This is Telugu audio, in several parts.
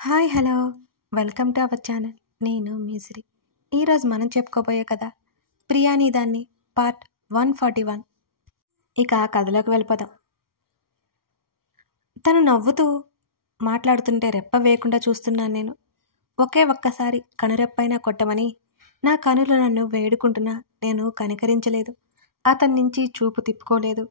Hi hello welcome to our channel. నేను మీసిరి. ఈరోజు మనం చెప్పుకోబోయే కథ ప్రియాని దాన్ని పార్ట్ 141. ఇక కథలోకి వెళ్ళిపోదాం. తను నవ్వుతూ మాట్లాడుతుంటే రెప్ప వేయకుండా చూస్తున్నాను నేను. ఒక్కసారి కనురెప్పైనా కొట్టమని నా కనులు నన్ను వేడుకుంటున్నా నేను కనికరించలేదు. అతని నుంచి చూపు తిప్పుకోలేదు.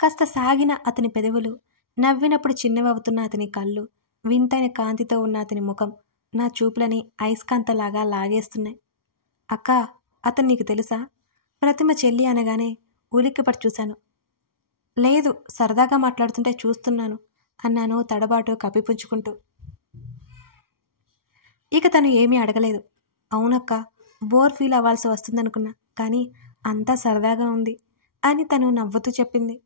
కాస్త సాగిన అతని పెదవులు, నవ్వినప్పుడు చిన్నవవుతున్న అతని కళ్ళు, వింతైన కాంతితో ఉన్న అతని ముఖం నా చూపులని అయస్కాంతలాగా లాగేస్తున్నాయి. అక్క, అతను నీకు తెలుసా? ప్రతిమ చెల్లి అనగానే ఉలిక్కిపడి చూశాను. లేదు, సరదాగా మాట్లాడుతుంటే చూస్తున్నాను అన్నాను తడబాటు కప్పిపుచ్చుకుంటూ. ఇక తను ఏమీ అడగలేదు. అవునక్క, బోర్ ఫీల్ అవ్వాల్సి వస్తుందనుకున్నా, కానీ అంతా సరదాగా ఉంది అని తను నవ్వుతూ చెప్పింది.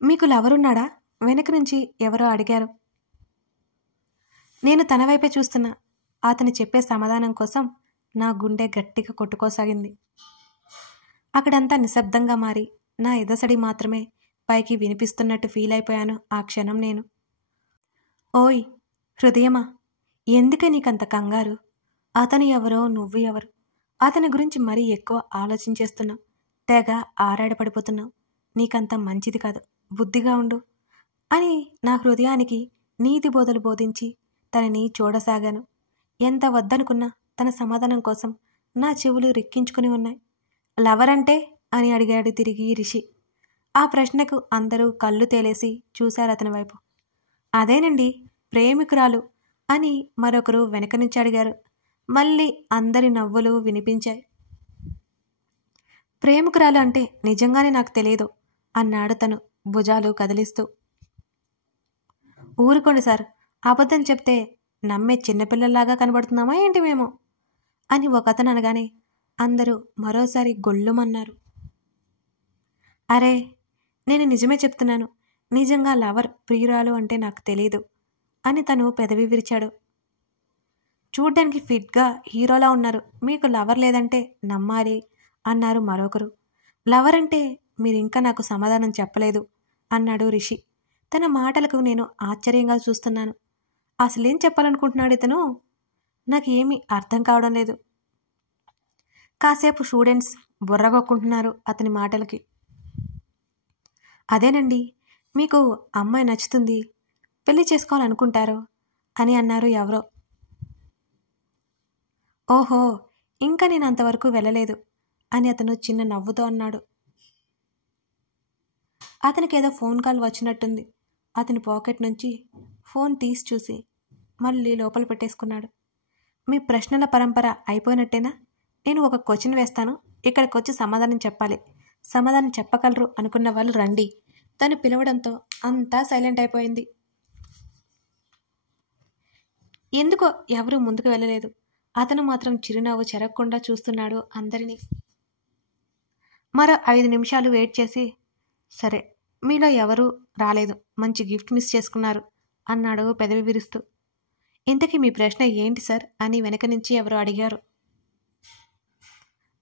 మీకు లవరున్నాడా? వెనక నుంచి ఎవరో అడిగారు. నేను తన వైపే చూస్తున్నా. అతను చెప్పే సమాధానం కోసం నా గుండె గట్టిగా కొట్టుకోసాగింది. అక్కడంతా నిశ్శబ్దంగా మారి నా ఎదసడి మాత్రమే పైకి వినిపిస్తున్నట్టు ఫీల్ అయిపోయాను ఆ క్షణం నేను. ఓయ్ హృదయమా, ఎందుకే నీకంత కంగారు? అతను ఎవరో, నువ్వు ఎవరు? అతని గురించి మరీ ఎక్కువ ఆలోచించేస్తున్నావు. తెగ ఆరాడపడిపోతున్నావు. నీకంత మంచిది కాదు, బుద్ధిగా ఉండు అని నా హృదయానికి నీతి బోధలు బోధించి తనని చూడసాగాను. ఎంత వద్దనుకున్నా తన సమాధానం కోసం నా చెవులు రెక్కించుకుని ఉన్నాయి. లవరంటే అని అడిగాడు తిరిగి రిషి. ఆ ప్రశ్నకు అందరూ కళ్ళు తేలేసి చూశారు అతని వైపు. అదేనండి, ప్రేమికురాలు అని మరొకరు వెనక నుంచి అడిగారు. మళ్ళీ అందరి నవ్వులు వినిపించాయి. ప్రేమికురాలు అంటే నిజంగానే నాకు తెలియదు అన్నాడు తను భుజాలు కదిలిస్తూ. ఊరుకోండి సార్, అబద్ధం చెప్తే నమ్మే చిన్నపిల్లల్లాగా కనబడుతున్నామా ఏంటి మేము అని ఒకతను అనగానే అందరూ మరోసారి గొల్లుమన్నారు. అరే, నేను నిజమే చెప్తున్నాను. నిజంగా లవర్, ప్రియురాలు అంటే నాకు తెలీదు అని తను పెదవి విరిచాడు. చూడ్డానికి ఫిట్గా హీరోలా ఉన్నారు, మీకు లవర్ లేదంటే నమ్మాలి అన్నారు మరొకరు. లవర్ అంటే మీరింకా నాకు సమాధానం చెప్పలేదు అన్నాడు రిషి. తన మాటలకు నేను ఆశ్చర్యంగా చూస్తున్నాను. అసలేం చెప్పాలనుకుంటున్నాడు ఇతను? నాకు ఏమీ అర్థం కావడం లేదు. కాసేపు స్టూడెంట్స్ బుర్రగొక్కుంటున్నారు అతని మాటలకి. అదేనండి, మీకు అమ్మాయి నచ్చుతుంది, పెళ్లి చేసుకోవాలనుకుంటారు అని అన్నారు ఎవరో. ఓహో, ఇంకా నేను అంతవరకు వెళ్ళలేదు అని అతను చిన్న నవ్వుతో అన్నాడు. అతనికి ఏదో ఫోన్ కాల్ వచ్చినట్టుంది. అతని పాకెట్ నుంచి ఫోన్ తీసి చూసి మళ్ళీ లోపల పెట్టేసుకున్నాడు. మీ ప్రశ్నల పరంపర అయిపోయినట్టేనా? నేను ఒక క్వశ్చన్ వేస్తాను, ఇక్కడికి వచ్చి సమాధానం చెప్పాలి. సమాధానం చెప్పగలరు అనుకున్న వాళ్ళు రండి. తను పిలవడంతో అంతా సైలెంట్ అయిపోయింది. ఎందుకో ఎవరూ ముందుకు వెళ్ళలేదు. అతను మాత్రం చిరునవ్వు చెరగకుండా చూస్తున్నాడు అందరినీ. మరో 5 నిమిషాలు వెయిట్ చేసి, సరే, మీలో ఎవరూ రాలేదు, మంచి గిఫ్ట్ మిస్ చేసుకున్నారు అన్నాడు పెదవి విరుస్తూ. ఇంతకీ మీ ప్రశ్న ఏంటి సార్ అని వెనక నుంచి ఎవరో అడిగారు.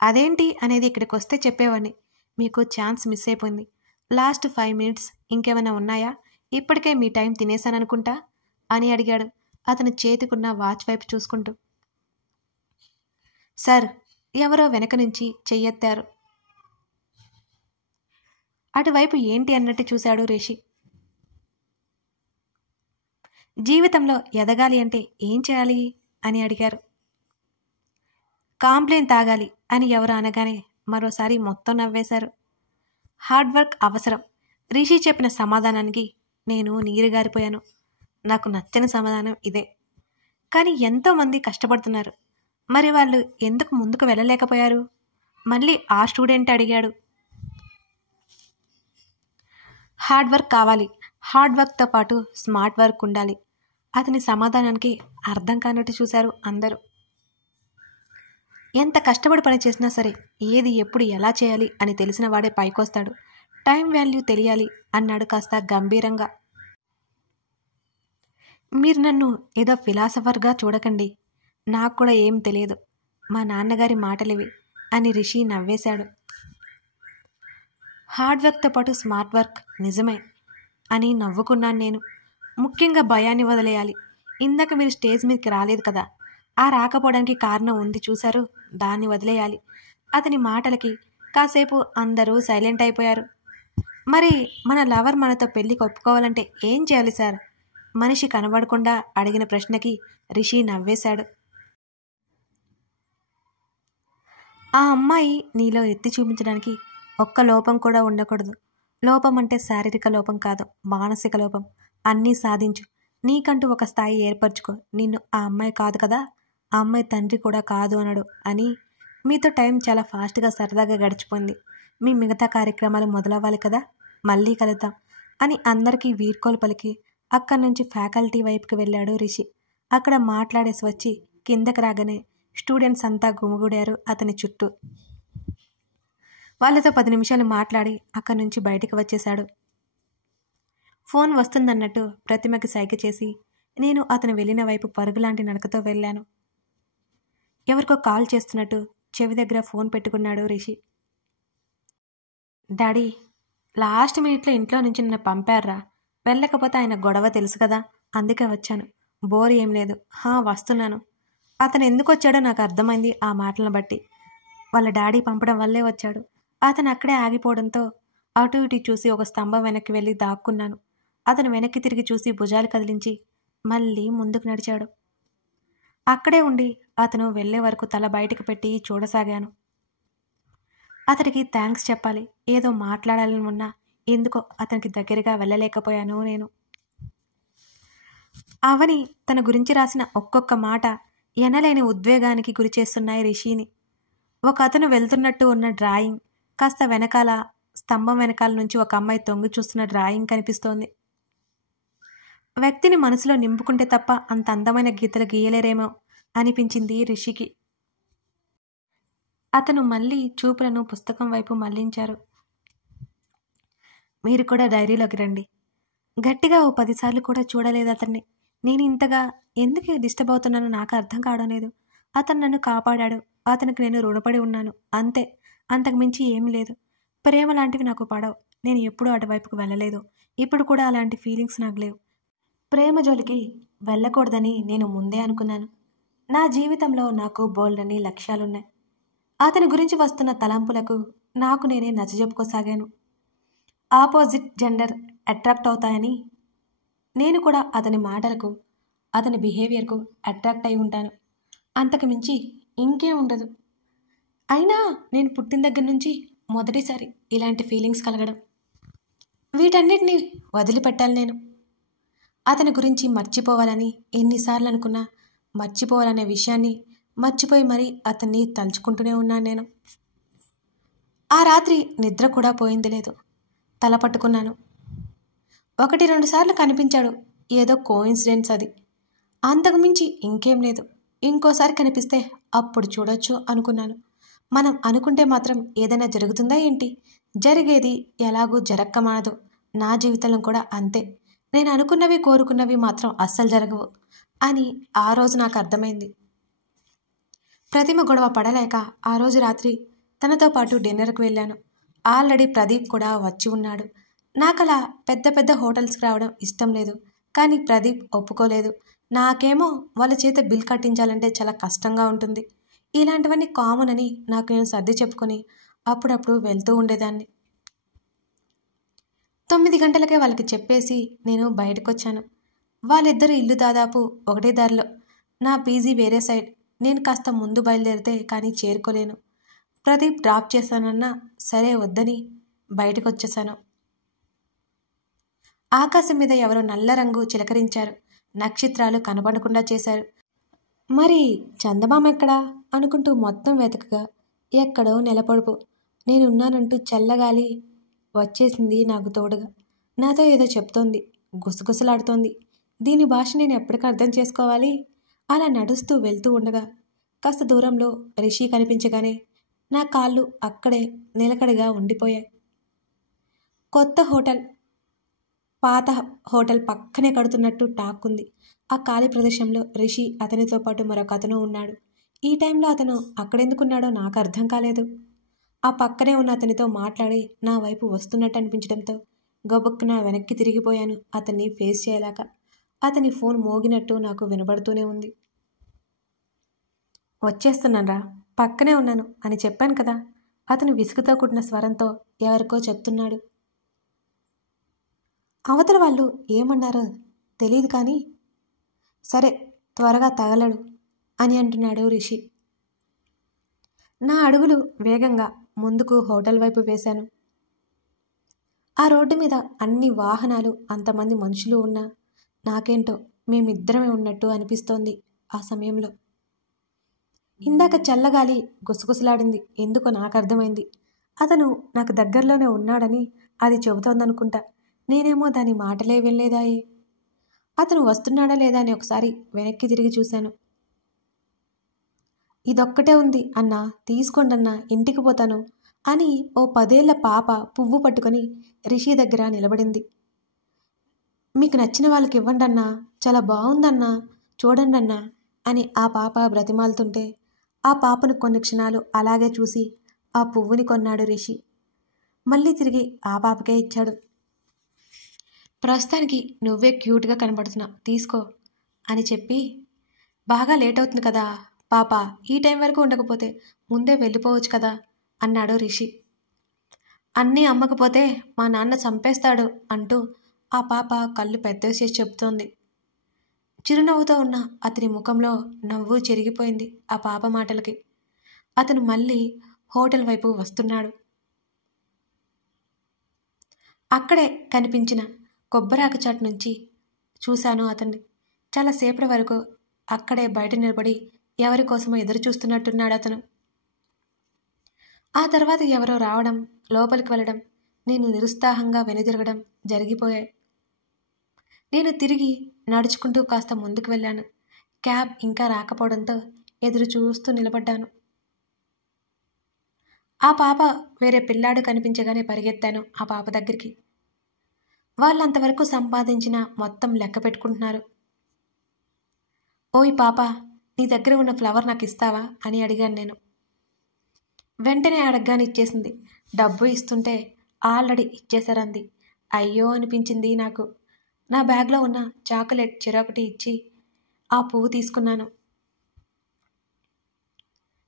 అదేంటి అనేది ఇక్కడికి వస్తే చెప్పేవాడిని. మీకు ఛాన్స్ మిస్ అయిపోయింది. లాస్ట్ 5 మినిట్స్ ఇంకేమైనా ఉన్నాయా? ఇప్పటికే మీ టైం తినేశాననుకుంటా అని అడిగాడు అతను చేతికున్న వాచ్ వైపు చూసుకుంటూ. సార్, ఎవరో వెనక నుంచి చెయ్యెత్తారు. అటువైపు ఏంటి అన్నట్టు చూశాడు రిషి. జీవితంలో ఎదగాలి అంటే ఏం చేయాలి అని అడిగారు. కాంప్లైన్ తాగాలి అని ఎవరు అనగానే మరోసారి మొత్తం నవ్వేశారు. హార్డ్ వర్క్ అవసరం. రిషి చెప్పిన సమాధానానికి నేను నీరుగారిపోయాను. నాకు నచ్చని సమాధానం ఇదే. కానీ ఎంతోమంది కష్టపడుతున్నారు, మరి వాళ్ళు ఎందుకు ముందుకు వెళ్ళలేకపోయారు? మళ్ళీ ఆ స్టూడెంట్ అడిగాడు. హార్డ్ వర్క్ కావాలి. హార్డ్ వర్క్తో పాటు స్మార్ట్ వర్క్ ఉండాలి. అతని సమాధానానికి అర్థం కానట్టు చూశారు అందరూ. ఎంత కష్టపడి పని చేసినా సరే ఏది ఎప్పుడు ఎలా చేయాలి అని తెలిసిన వాడే పైకొస్తాడు. టైం వాల్యూ తెలియాలి అన్నాడు కాస్త గంభీరంగా. మీరు నన్ను ఏదో ఫిలాసఫర్గా చూడకండి. నాకు కూడా ఏం తెలియదు. మా నాన్నగారి మాటలివి అని రిషి నవ్వేశాడు. హార్డ్ వర్క్తో పాటు స్మార్ట్ వర్క్ నిజమే అని నవ్వుకున్నాను నేను. ముఖ్యంగా భయాన్ని వదిలేయాలి. ఇందాక మీరు స్టేజ్ మీదకి రాలేదు కదా, ఆ రాకపోవడానికి కారణం ఉంది చూశారు, దాన్ని వదిలేయాలి. అతని మాటలకి కాసేపు అందరూ సైలెంట్ అయిపోయారు. మరి మన లవర్ మనతో పెళ్లికి ఒప్పుకోవాలంటే ఏం చేయాలి సార్? మనిషి కనబడకుండా అడిగిన ప్రశ్నకి రిషి నవ్వేశాడు. ఆ అమ్మాయి నీలో ఎత్తి చూపించడానికి ఒక్క లోపం కూడా ఉండకూడదు. లోపం అంటే శారీరక లోపం కాదు, మానసిక లోపం. అన్నీ సాధించు, నీకంటూ ఒక స్థాయి ఏర్పరచుకో. నిన్ను ఆ అమ్మాయి కాదు కదా, ఆ అమ్మాయి తండ్రి కూడా కాదు అనడు అని. మీతో టైం చాలా ఫాస్ట్గా సరదాగా గడిచిపోయింది. మీ మిగతా కార్యక్రమాలు మొదలవ్వాలి కదా, మళ్ళీ కలుద్దాం అని అందరికీ వీడ్కోలు పలికి అక్కడి నుంచి ఫ్యాకల్టీ వైపుకి వెళ్ళాడు రిషి. అక్కడ మాట్లాడేసి వచ్చి కిందకి రాగానే స్టూడెంట్స్ అంతా గుమిగూడారు అతని చుట్టూ. వాళ్ళతో 10 నిమిషాలు మాట్లాడి అక్కడి నుంచి బయటికి వచ్చేశాడు. ఫోన్ వస్తుందన్నట్టు ప్రతిమకి సైగ చేసి నేను అతను వెళ్ళిన వైపు పరుగులాంటి నడకతో వెళ్ళాను. ఎవరికో కాల్ చేస్తున్నట్టు చెవి దగ్గర ఫోన్ పెట్టుకున్నాడు రిషి. డాడీ, లాస్ట్ మినిట్లో ఇంట్లో నుంచి నన్ను పంపారా. వెళ్ళకపోతే ఆయన గొడవ తెలుసు కదా, అందుకే వచ్చాను. బోర్ ఏం లేదు. వస్తున్నాను. అతను ఎందుకు వచ్చాడో నాకు అర్థమైంది ఆ మాటలను బట్టి. వాళ్ళ డాడీ పంపడం వల్లే వచ్చాడు. అతను అక్కడే ఆగిపోవడంతో అటు ఇటు చూసి ఒక స్తంభం వెనక్కి వెళ్ళి దాక్కున్నాను. అతను వెనక్కి తిరిగి చూసి భుజాలు కదిలించి మళ్ళీ ముందుకు నడిచాడు. అక్కడే ఉండి అతను వెళ్లే వరకు తల బయటకు పెట్టి చూడసాగాను. అతడికి థ్యాంక్స్ చెప్పాలి, ఏదో మాట్లాడాలని ఉన్నా ఎందుకో అతనికి దగ్గరగా వెళ్ళలేకపోయాను నేను. అవని తన గురించి రాసిన ఒక్కొక్క మాట ఎనలేని ఉద్వేగానికి గురి చేస్తున్నాయి రిషిని. ఒక అతను వెళ్తున్నట్టు ఉన్న డ్రాయింగ్, కాస్త వెనకాల స్తంభం వెనకాల నుంచి ఒక అమ్మాయి తొంగి చూస్తున్న డ్రాయింగ్ కనిపిస్తోంది. వ్యక్తిని మనసులో నింపుకుంటే తప్ప అంత అందమైన గీతలు గీయలేరేమో అనిపించింది రిషికి. అతను మళ్ళీ చూపులను పుస్తకం వైపు మళ్లించారు. మీరు కూడా డైరీలోకి రండి. గట్టిగా ఓ 10 సార్లు కూడా చూడలేదు అతన్ని. నేను ఇంతగా ఎందుకు డిస్టర్బ్ అవుతున్నానో నాకు అర్థం కావడం లేదు. అతను నన్ను కాపాడాడు, అతనికి నేను రుణపడి ఉన్నాను, అంతే. అంతకు మించి ఏమీ లేదు. ప్రేమ లాంటివి నాకు పడవు. నేను ఎప్పుడూ అటువైపుకు వెళ్ళలేదు. ఇప్పుడు కూడా అలాంటి ఫీలింగ్స్ నాకు లేవు. ప్రేమ జోలికి వెళ్ళకూడదని నేను ముందే అనుకున్నాను. నా జీవితంలో నాకు బోల్డని లక్ష్యాలున్నాయి. అతని గురించి వస్తున్న తలంపులకు నాకు నేనే నచ్చజెప్పుకోసాగాను. ఆపోజిట్ జెండర్ అట్రాక్ట్ అవుతాయని నేను కూడా అతని మాటలకు, అతని బిహేవియర్కు అట్రాక్ట్ అయి ఉంటాను. అంతకు మించి ఇంకేం ఉండదు. అయినా నేను పుట్టిన దగ్గర నుంచి మొదటిసారి ఇలాంటి ఫీలింగ్స్ కలగడం. వీటన్నిటిని వదిలిపెట్టాలి నేను. అతని గురించి మర్చిపోవాలని ఎన్నిసార్లు అనుకున్నా మర్చిపోవాలనే విషయాన్ని మర్చిపోయి మరీ అతన్ని తలుచుకుంటూనే ఉన్నాను నేను. ఆ రాత్రి నిద్ర కూడా పోయింది లేదు. తల పట్టుకున్నాను. 1-2 సార్లు కనిపించాడు. ఏదో కోఇన్సిడెన్స్ అది. అంతకుమించి ఇంకేం లేదు. ఇంకోసారి కనిపిస్తే అప్పుడు చూడొచ్చు అనుకున్నాను. మనం అనుకుంటే మాత్రం ఏదైనా జరుగుతుందా ఏంటి? జరిగేది ఎలాగూ జరక్క మానదు. నా జీవితంలో కూడా అంతే. నేను అనుకున్నవి కోరుకున్నవి మాత్రం అస్సలు జరగవు అని ఆ రోజు నాకు అర్థమైంది. ప్రతిమ గొడవ పడలేక ఆ రోజు రాత్రి తనతో పాటు డిన్నర్కి వెళ్ళాను. ఆల్రెడీ ప్రదీప్ కూడా వచ్చి ఉన్నాడు. నాకలా పెద్ద పెద్ద హోటల్స్కి రావడం ఇష్టం లేదు. కానీ ప్రదీప్ ఒప్పుకోలేదు. నాకేమో వాళ్ళ చేత బిల్ కట్టించాలంటే చాలా కష్టంగా ఉంటుంది. ఇలాంటివన్నీ కామన్ అని నాకు నేను సర్ది చెప్పుకొని అప్పుడప్పుడు వెళ్తూ ఉండేదాన్ని. 9 గంటలకే వాళ్ళకి చెప్పేసి నేను బయటకొచ్చాను. వాళ్ళిద్దరు ఇల్లు దాదాపు ఒకటే దారిలో. నా పీజీ వేరే సైడ్. నేను కాస్త ముందు బయలుదేరితే కానీ చేరుకోలేను. ప్రదీప్ డ్రాప్ చేశానన్నా సరే వద్దని బయటకొచ్చేశాను. ఆకాశం మీద ఎవరో నల్ల రంగు చిలకరించారు. నక్షత్రాలు కనపడకుండా చేశారు. మరి చందమామ ఎక్కడా అనుకుంటూ మొత్తం వెతకగా ఎక్కడో నెలపొడుపు. నేనున్నానంటూ చల్లగాలి వచ్చేసింది నాకు తోడుగా. నాతో ఏదో చెప్తోంది, గుసగుసలాడుతోంది. దీని భాష నేను ఎప్పటికీ అర్థం చేసుకోవాలి? అలా నడుస్తూ వెళ్తూ ఉండగా కాస్త దూరంలో రిషి కనిపించగానే నా కాళ్ళు అక్కడే నిలకడగా ఉండిపోయాయి. కొత్త హోటల్ పాత హోటల్ పక్కనే కడుతున్నట్టు టాక్ ఉంది. ఆ ఖాళీ ప్రదేశంలో రిషి, అతనితో పాటు మరొక అతను ఉన్నాడు. ఈ టైంలో అతను అక్కడెందుకున్నాడో నాకు అర్థం కాలేదు. ఆ పక్కనే ఉన్న అతనితో మాట్లాడి నా వైపు వస్తున్నట్టు అనిపించడంతో గబుక్కున వెనక్కి తిరిగిపోయాను అతన్ని ఫేస్ చేయలేక. అతని ఫోన్ మోగినట్టు నాకు వినబడుతూనే ఉంది. వచ్చేస్తున్నానరా, పక్కనే ఉన్నాను అని చెప్పాను కదా. అతను విసుగుతో కూడిన స్వరంతో ఎవరికో చెప్తున్నాడు. అవతల వాళ్ళు ఏమన్నారో తెలియదు కానీ సరే త్వరగా తగలడు అని అంటున్నాడు రిషి. నా అడుగులు వేగంగా ముందుకు హోటల్ వైపు వేశాను. ఆ రోడ్డు మీద అన్ని వాహనాలు, అంతమంది మనుషులు ఉన్నా నాకేంటో మేమిద్దరమే ఉన్నట్టు అనిపిస్తోంది ఆ సమయంలో. ఇందాక చల్లగాలి గుసగుసలాడింది. ఎందుకో నాకు అర్థమైంది. అతను నాకు దగ్గరలోనే ఉన్నాడని అది చెబుతోందనుకుంటా. నేనేమో దాని మాటలే వెళ్ళేదాయే. అతను వస్తున్నాడా లేదా అని ఒకసారి వెనక్కి తిరిగి చూశాను. ఇదొక్కటే ఉంది అన్నా, తీసుకోండన్నా, ఇంటికి పోతాను అని ఓ 10 ఏళ్ల పాప పువ్వు పట్టుకొని రిషి దగ్గర నిలబడింది. మీకు నచ్చిన వాళ్ళకి ఇవ్వండన్నా, చాలా బాగుందన్నా, చూడండన్నా అని ఆ పాప బ్రతిమాలుతుంటే ఆ పాపను కొన్ని క్షణాలు అలాగే చూసి ఆ పువ్వుని కొన్నాడు రిషి. మళ్ళీ తిరిగి ఆ పాపకే ఇచ్చాడు. ప్రస్తుతానికి నువ్వే క్యూట్గా కనబడుతున్నా, తీసుకో అని చెప్పి, బాగా లేట్ అవుతుంది కదా పాప, ఈ టైం వరకు ఉండకపోతే ముందే వెళ్ళిపోవచ్చు కదా అన్నాడు రిషి. అన్నీ అమ్మకపోతే మా నాన్న చంపేస్తాడు అంటూ ఆ పాప కళ్ళు పెద్దవి చేసి చెప్తోంది. చిరునవ్వుతో ఉన్న అతని ముఖంలో నవ్వు చెరిగిపోయింది ఆ పాప మాటలకి. అతను మళ్ళీ హోటల్ వైపు వస్తున్నాడు. అక్కడే కనిపించిన కొబ్బరాకు చాటు నుంచి చూశాను అతన్ని. చాలాసేపటి వరకు అక్కడే బయట నిలబడి ఎవరి కోసమో ఎదురు చూస్తున్నట్టున్నాడు అతను. ఆ తర్వాత ఎవరో రావడం, లోపలికి వెళ్ళడం, నేను నిరుత్సాహంగా వెనుదిరగడం జరిగిపోయాయి. నేను తిరిగి నడుచుకుంటూ కాస్త ముందుకు వెళ్ళాను. క్యాబ్ ఇంకా రాకపోవడంతో ఎదురు చూస్తూ నిలబడ్డాను. ఆ పాప వేరే పిల్లాడు కనిపించగానే పరిగెత్తాను ఆ పాప దగ్గరికి. వాళ్ళంతవరకు సంపాదించిన మొత్తం లెక్క పెట్టుకుంటున్నారు. ఓయ్ పాప, నీ దగ్గర ఉన్న ఫ్లవర్ నాకు ఇస్తావా అని అడిగాను నేను. వెంటనే అడగ్గానే ఇచ్చేసింది. డబ్బు ఇస్తుంటే ఆల్రెడీ ఇచ్చేశారంది. అయ్యో అనిపించింది నాకు. నా బ్యాగ్లో ఉన్న చాక్లెట్ చెరొకటి ఇచ్చి ఆ పువ్వు తీసుకున్నాను.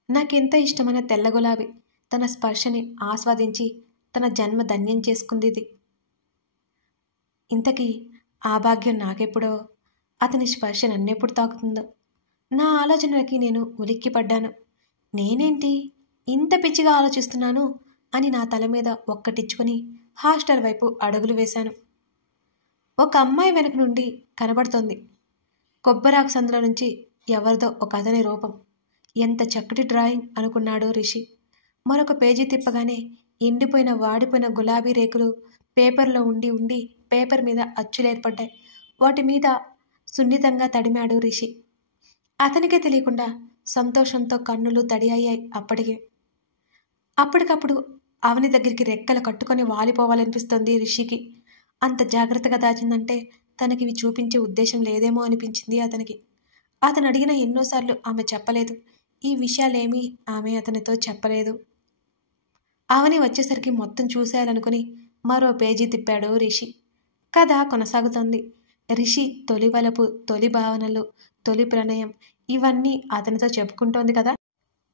నాకెంత ఇష్టమైన తెల్ల గులాబీ తన స్పర్శని ఆస్వాదించి తన జన్మ ధన్యం చేసుకుంది ఇది. ఇంతకీ ఆ భాగ్యం నాకెప్పుడో, అతని స్పర్శ నన్నెప్పుడు తాకుతుందో నా ఆలోచనలకి నేను ఉలిక్కిపడ్డాను. నేనేంటి ఇంత పిచ్చిగా ఆలోచిస్తున్నాను అని నా తల మీద ఒక్కటిచ్చుకొని హాస్టల్ వైపు అడుగులు వేశాను. ఒక అమ్మాయి వెనక నుండి కనబడుతోంది. కొబ్బరాకు సందులో నుంచి ఎవరిదో ఒక అతని రూపం. ఎంత చక్కటి డ్రాయింగ్ అనుకున్నాడు రిషి. మరొక పేజీ తిప్పగానే ఎండిపోయిన వాడిపోయిన గులాబీ రేకులు పేపర్లో ఉండి ఉండి పేపర్ మీద అచ్చులు ఏర్పడ్డాయి. వాటి మీద సున్నితంగా తడిమాడు రిషి. అతనికే తెలియకుండా సంతోషంతో కన్నులు తడి అయ్యాయి. అప్పటికప్పుడు అవని దగ్గరికి రెక్కలు కట్టుకొని వాలిపోవాలనిపిస్తోంది రిషికి. అంత జాగ్రత్తగా దాచిందంటే తనకివి చూపించే ఉద్దేశం లేదేమో అనిపించింది అతనికి. అతను అడిగిన ఎన్నోసార్లు ఆమె చెప్పలేదు. ఈ విషయాలేమీ ఆమె అతనితో చెప్పలేదు. అవని వచ్చేసరికి మొత్తం చూసేయాలనుకుని మరో పేజీ తిప్పాడు రిషి. కథ కొనసాగుతోంది. రిషి తొలి వలపు, తొలి భావనలు, తొలి ప్రణయం ఇవన్నీ అతనితో చెప్పుకుంటోంది కదా.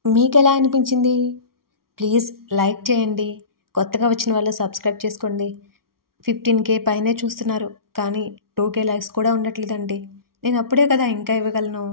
మీకెలా అనిపించింది? ప్లీజ్ లైక్ చేయండి. కొత్తగా వచ్చిన వాళ్ళు సబ్స్క్రైబ్ చేసుకోండి. 15K పైనే చూస్తున్నారు కానీ 2K లైక్స్ కూడా ఉండట్లేదండి. నేను అప్పుడే కదా ఇంకా ఇవ్వగలను.